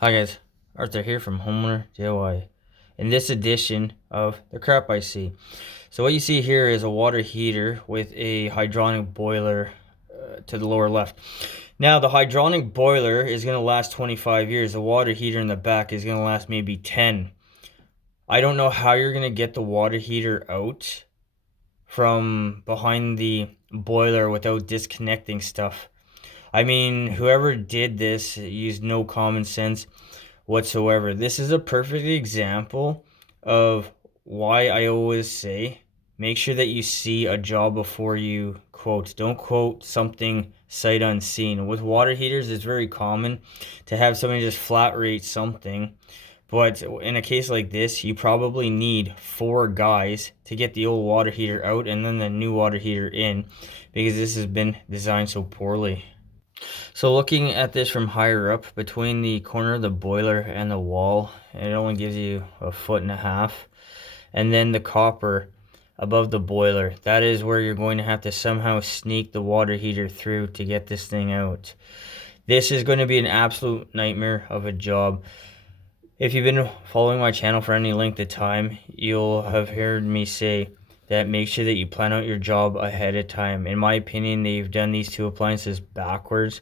Hi guys, Arthur here from Homeowner DIY. In this edition of The Crap I See. So what you see here is a water heater with a hydronic boiler to the lower left. Now the hydronic boiler is going to last 25 years. The water heater in the back is going to last maybe 10. I don't know how you're going to get the water heater out from behind the boiler without disconnecting stuff. I mean, whoever did this used no common sense whatsoever. This is a perfect example of why I always say make sure that you see a job before you quote. Don't quote something sight unseen. With water heaters, it's very common to have somebody just flat rate something. But in a case like this, you probably need 4 guys to get the old water heater out and then the new water heater in, because this has been designed so poorly. So looking at this from higher up, between the corner of the boiler and the wall, it only gives you 1.5 feet. And then the copper above the boiler, that is where you're going to have to somehow sneak the water heater through to get this thing out. This is going to be an absolute nightmare of a job. If you've been following my channel for any length of time, you'll have heard me say that make sure that you plan out your job ahead of time. In my opinion, they've done these two appliances backwards.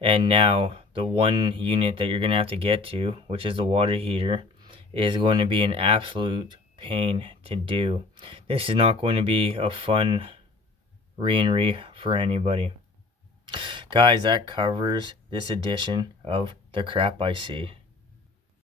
And now the one unit that you're going to have to get to, which is the water heater, is going to be an absolute pain to do. This is not going to be a fun re for anybody. Guys, that covers this edition of The Crap I See.